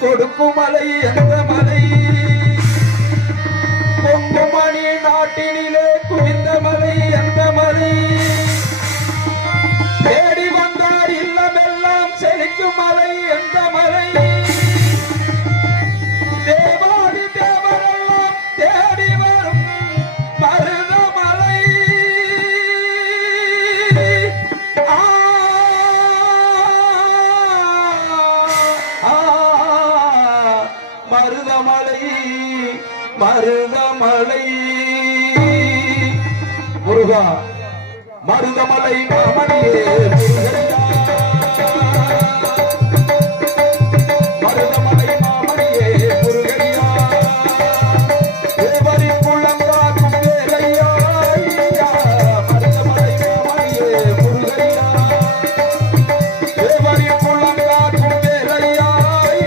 கொடுக்கும் மலை எந்த மலை பொங்குமணி நாட்டினிலே குவிந்த மலை எந்த மலை தேடி வந்தார் இல்லமெல்லாம் செழிக்கும் மலை எந்த மலை தேவாதி தேவரெல்லாம் தேடி வரும் மருதமலை மருதமலை மருதமலை முருகா மருதமலை மாமணியே